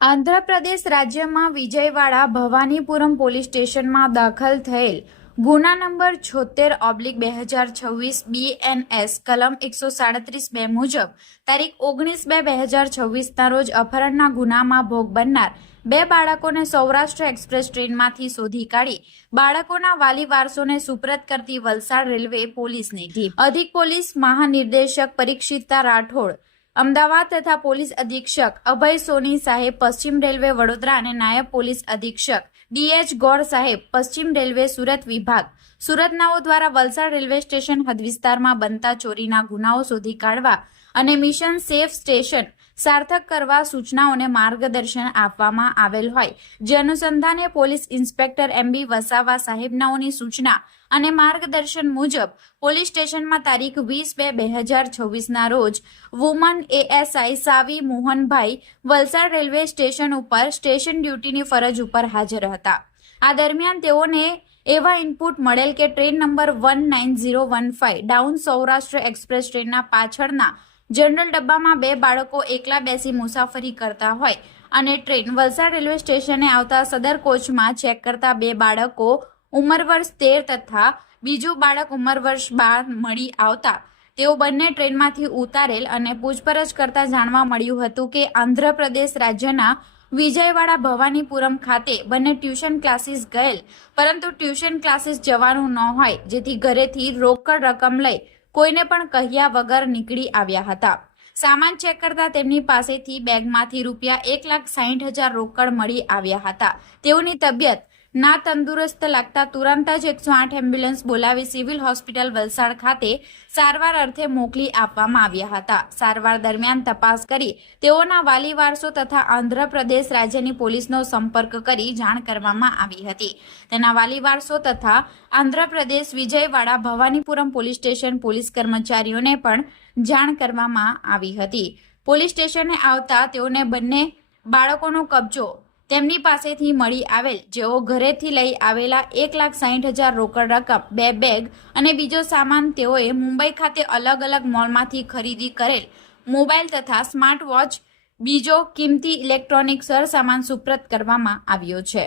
આંધ્રપ્રદેશ રાજ્યમાં વિજયવાડા ભવાનીપુરમ પોલીસ સ્ટેશનમાં દાખલ થયેલ ગુના નંબર 76/2026 BNS કલમ 137(2) મુજબ તારીખ 19/2/2026ના રોજ અપહરણના ગુનામાં ભોગ બનનાર બે બાળકોને સૌરાષ્ટ્ર એક્સપ્રેસ ટ્રેનમાંથી શોધી કાઢી બાળકોના વાલી વારસોને સુપ્રત કરતી વલસાડ રેલવે પોલીસની ટીમ અધિક પોલીસ મહાનિર્દેશક પરીક્ષિતા રાઠોડ અમદાવાદ તથા પોલીસ અધિક્ષક અભય સોની સાહેબ પશ્ચિમ રેલવે વડોદરા અને નાયબ પોલીસ અધિક્ષક DH ગોર સાહેબ પશ્ચિમ રેલવે સુરત વિભાગ સુરતનાઓ દ્વારા વલસાડ રેલવે સ્ટેશન હદ વિસ્તારમાં બનતા ચોરીના ગુનાઓ શોધી કાઢવા અને મિશન સેફ સ્ટેશન સાર્થક કરવા સૂચનાઓને માર્ગદર્શન આપવામાં આવેલ હોય જે અનુસંધાને પોલીસ ઇન્સ્પેક્ટર MB વસાવા સાહેબનાઓની સૂચના અને માર્ગદર્શન મુજબ પોલીસ સ્ટેશનમાં તારીખ 20/2/2026ના રોજ woman ASI Savi Mohanbhai Valsad railway station ઉપર સ્ટેશન ડ્યુટીની ફરજ ઉપર હાજર હતા। આ દરમિયાન તેઓને એવા ઇનપુટ મળેલ કે train number 19015 down Saurashtra express ટ્રેનના પાછળના જનરલ ડબ્બામાં બે બાળકો એકલા બેસી મુસાફરી કરતા હોય અને ટ્રેન વલસાડ રેલવે સ્ટેશને આવતા સદર કોચમાં ચેક કરતા બે બાળકો ઉંમર વર્ષ 13 તથા બીજું બાળક ઉંમર વર્ષ 12 મળી આવતા તેઓ બંને ટ્રેનમાંથી ઉતારેલ અને પૂછપરછ કરતા જાણવા મળ્યું હતું કે આંધ્રપ્રદેશ રાજ્યના વિજયવાડા ભવાનીપુરમ ખાતે બંને ટ્યુશન ક્લાસીસ ગયેલ પરંતુ ટ્યુશન ક્લાસીસ જવાનું ન હોય જેથી ઘરેથી રોકડ રકમ લઈ કોઈને પણ કહ્યા વગર નીકળી આવ્યા હતા। સામાન ચેક કરતા તેમની પાસેથી બેગમાંથી ₹1,60,000 રોકડ મળી આવ્યા હતા। તેઓની તબિયત ના તંદુરસ્ત લાગતા તુરંત જ 108 એમ્બ્યુલન્સ બોલાવી સિવિલ હોસ્પિટલ વલસાડ ખાતે સારવાર અર્થે મોકલી આપવામાં આવ્યા હતા। સારવાર દરમિયાન તપાસ કરી તેઓના વાલી વારસો તથા આંધ્રપ્રદેશ રાજ્યની પોલીસનો સંપર્ક કરી જાણ કરવામાં આવી હતી। તેના વાલી વારસો તથા Andhra Pradesh Vijayawada Bhavanipuram police station police કર્મચારીઓને પણ જાણ કરવામાં આવી હતી। પોલીસ સ્ટેશને આવતા તેઓને બંને બાળકોનો કબજો તેમની પાસેથી મળી આવેલ જેઓ ઘરેથી લઈ આવેલા ₹1,60,000 રોકડ રકમ બે બેગ અને બીજો સામાન તેઓએ મુંબઈ ખાતે અલગ અલગ મોલમાંથી ખરીદી કરેલ મોબાઈલ તથા સ્માર્ટ વોચ બીજો કિંમતી ઇલેક્ટ્રોનિક સરસામાન સુપ્રત કરવામાં આવ્યો છે।